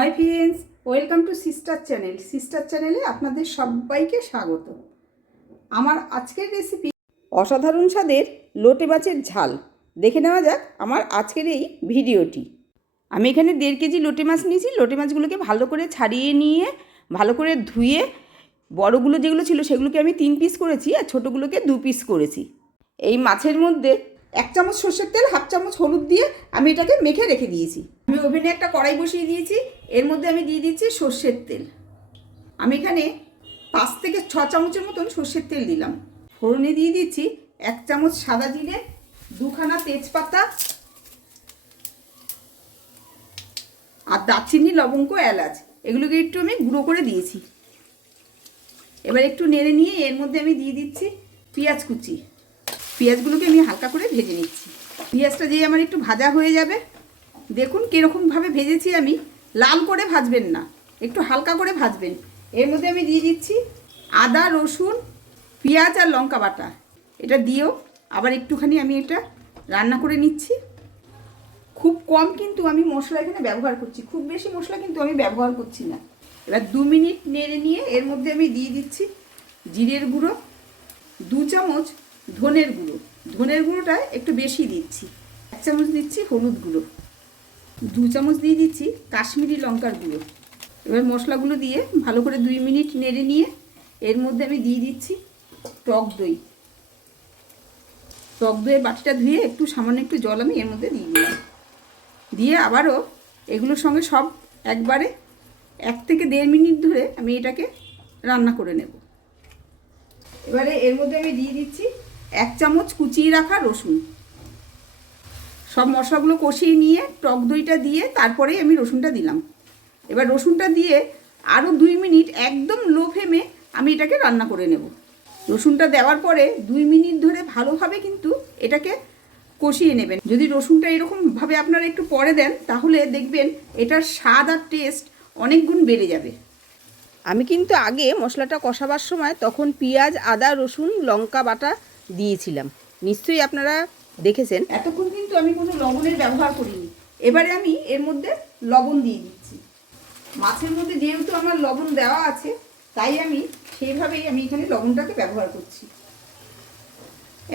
Hi friends, welcome to sister channel. Sister চ্যানেলে আপনাদের সবাইকে স্বাগত। আমার আজকের রেসিপি অসাধারণ স্বাদের লোটে মাছের ঝাল। দেখে নেওয়া যাক আমার আজকের এই ভিডিওটি। আমি এখানে 1.5 কেজি লোটে মাছ নিয়েছি। লোটে মাছগুলোকে ভালো করে ছাড়িয়ে নিয়ে ভালো করে ধুয়ে বড়গুলো যেগুলো ছিল সেগুলোকে আমি 3 পিস করেছি আর ছোটোগুলোকে 2 পিস করেছি। এই মাছের মধ্যে 1 চামচ সর্ষের তেল, 1/2 চামচ হলুদ দিয়ে আমি এটাকে মেখে রেখে দিয়েছি। আমি ওভেনে একটা কড়াই বসিয়ে দিয়েছি। এর মধ্যে আমি দিয়ে দিচ্ছি সর্ষের তেল। আমি এখানে 5 থেকে 6 চামচের মতন সর্ষের তেল দিলাম। ফোড়নে দিয়ে দিচ্ছি 1 চামচ সাদা জিরে, 2খানা তেজপাতা আর দারচিনি, লবঙ্গ, এলাচ এগুলোকে একটু আমি গুঁড়ো করে দিয়েছি। এবার একটু নেড়ে নিয়ে এর মধ্যে আমি দিয়ে দিচ্ছি পেঁয়াজ কুচি। পেঁয়াজগুলোকে আমি হালকা করে ভেজে নিচ্ছি। পেঁয়াজটা যেই আমার একটু ভাজা হয়ে যাবে, দেখুন কীরকমভাবে ভেজেছি আমি। লাল করে ভাজবেন না, একটু হালকা করে ভাজবেন। এর মধ্যে আমি দিয়ে দিচ্ছি আদা, রসুন, পেঁয়াজ আর লঙ্কা বাটা। এটা দিয়েও আবার একটুখানি আমি এটা রান্না করে নিচ্ছি। খুব কম কিন্তু আমি মশলা এখানে ব্যবহার করছি, খুব বেশি মশলা কিন্তু আমি ব্যবহার করছি না। এবার 2 মিনিট নেড়ে নিয়ে এর মধ্যে আমি দিয়ে দিচ্ছি জিরের গুঁড়ো, 2 চামচ ধনের গুঁড়ো। ধনের গুঁড়োটা একটু বেশি দিচ্ছি। 1 চামচ দিচ্ছি হলুদ গুঁড়ো, 2 চামচ দিয়ে দিচ্ছি কাশ্মীরি লঙ্কার গুঁড়ো। এবার মশলাগুলো দিয়ে ভালো করে 2 মিনিট নেড়ে নিয়ে এর মধ্যে আমি দিয়ে দিচ্ছি টক দই। টক দইয়ের বাটিটা ধুয়ে একটু সামান্য একটু জল আমি এর মধ্যে দিয়ে দিলাম। দিয়ে আবারও এগুলোর সঙ্গে সব একবারে 1 থেকে 1.5 মিনিট ধরে আমি এটাকে রান্না করে নেব। এবারে এর মধ্যে আমি দিয়ে দিচ্ছি 1 চামচ কুচিয়ে রাখা রসুন। সব মশলাগুলো কষিয়ে নিয়ে টক দইটা দিয়ে তারপরেই আমি রসুনটা দিলাম। এবার রসুনটা দিয়ে আরও 2 মিনিট একদম লো ফ্লেমে আমি এটাকে রান্না করে নেব। রসুনটা দেওয়ার পরে 2 মিনিট ধরে ভালোভাবে কিন্তু এটাকে কষিয়ে নেবেন। যদি রসুনটা এরকমভাবে আপনারা একটু পরে দেন তাহলে দেখবেন এটার স্বাদ আর টেস্ট অনেক গুণ বেড়ে যাবে। আমি কিন্তু আগে মশলাটা কষাবার সময় তখন পেঁয়াজ, আদা, রসুন, লঙ্কা বাটা দিয়েছিলাম, নিশ্চয়ই আপনারা দেখেছেন। এতক্ষণ কিন্তু আমি কোনো লবণের ব্যবহার করিনি। এবারে আমি এর মধ্যে লবণ দিয়ে দিচ্ছি। মাছের মধ্যে যেহেতু আমার লবণ দেওয়া আছে তাই আমি সেইভাবেই আমি এখানে লবণটাকে ব্যবহার করছি।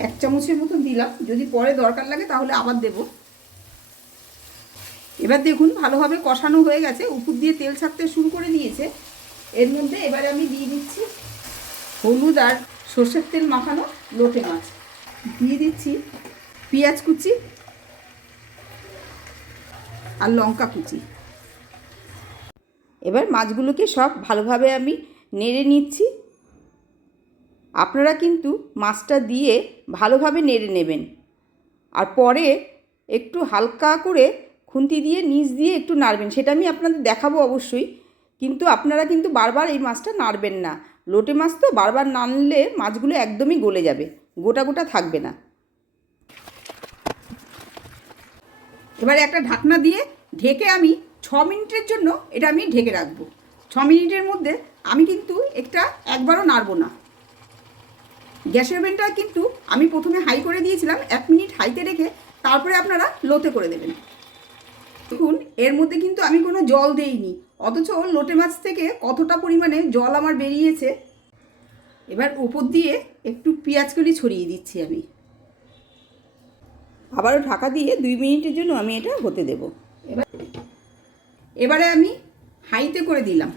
1 চামচের মতো দিলাম, যদি পরে দরকার লাগে তাহলে আবার দেব। এবার দেখুন ভালোভাবে কষানো হয়ে গেছে, উপর দিয়ে তেল ছাড়তে শুরু করে দিয়েছে। এর মধ্যে এবারে আমি দিয়ে দিচ্ছি হলুদ আর সর্ষের তেল মাখানো লোটে মাছ, দিয়ে দিচ্ছি পেঁয়াজ কুচি আর লঙ্কা কুচি। এবার মাছগুলোকে সব ভালোভাবে আমি নেড়ে নিচ্ছি। আপনারা কিন্তু মাছটা দিয়ে ভালোভাবে নেড়ে নেবেন আর পরে একটু হালকা করে খুন্তি দিয়ে নিচ দিয়ে একটু নাড়বেন, সেটা আমি আপনাদের দেখাবো অবশ্যই। কিন্তু আপনারা কিন্তু বারবার এই মাছটা নাড়বেন না। লোটে মাছ তো বারবার নাড়লে মাছগুলো একদমই গলে যাবে, গোটা গোটা থাকবে না। এবারে একটা ঢাকনা দিয়ে ঢেকে আমি 6 মিনিটের জন্য এটা আমি ঢেকে রাখবো। 6 মিনিটের মধ্যে আমি কিন্তু এটা একবারও নাড়বো না। গ্যাসের ওভেনটা কিন্তু আমি প্রথমে হাই করে দিয়েছিলাম, 1 মিনিট হাইতে রেখে তারপরে আপনারা লোতে করে দেবেন। দেখুন এর মধ্যে কিন্তু আমি কোনো জল দেইনি, অথচ লোটে মাছ থেকে কতটা পরিমাণে জল আমার বেরিয়েছে। এবার উপর দিয়ে একটু পেঁয়াজ কলি ছড়িয়ে দিচ্ছি আমি। আবারও ঢাকা দিয়ে 2 মিনিটের জন্য আমি এটা হতে দেব। এবারে আমি হাইতে করে দিলাম।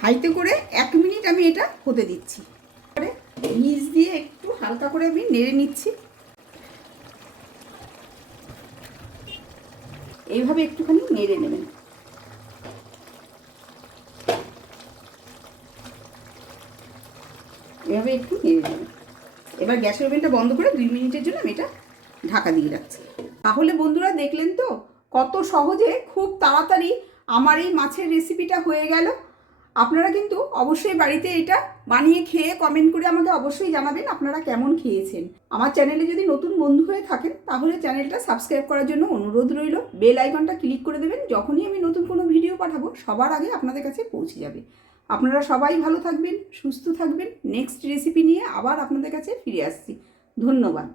হাইতে করে 1 মিনিট আমি এটা হতে দিচ্ছি। নিচ দিয়ে একটু হালকা করে আমি নেড়ে নিচ্ছি। এইভাবে একটুখানি নেড়ে নেবেন। এভাবে একটু নেড়ে নেবেন। এবার গ্যাসের ওভেনটা বন্ধ করে 2 মিনিটের জন্য আমি এটা ঢাকা দিয়ে রাখছি। তাহলে বন্ধুরা দেখলেন তো কত সহজে খুব তাড়াতাড়ি আমার এই মাছের রেসিপিটা হয়ে গেল। আপনারা কিন্তু অবশ্যই বাড়িতে এটা বানিয়ে খেয়ে কমেন্ট করে আমাকে অবশ্যই জানাবেন আপনারা কেমন খেয়েছেন। আমার চ্যানেলে যদি নতুন বন্ধু হয়ে থাকেন তাহলে চ্যানেলটা সাবস্ক্রাইব করার জন্য অনুরোধ রইল। বেল আইকনটা ক্লিক করে দেবেন, যখনই আমি নতুন কোনো ভিডিও পাঠাবো সবার আগে আপনাদের কাছে পৌঁছে যাবে। আপনারা সবাই ভালো থাকবেন, সুস্থ থাকবেন। নেক্সট রেসিপি নিয়ে আবার আপনাদের কাছে ফিরে আসছি। ধন্যবাদ।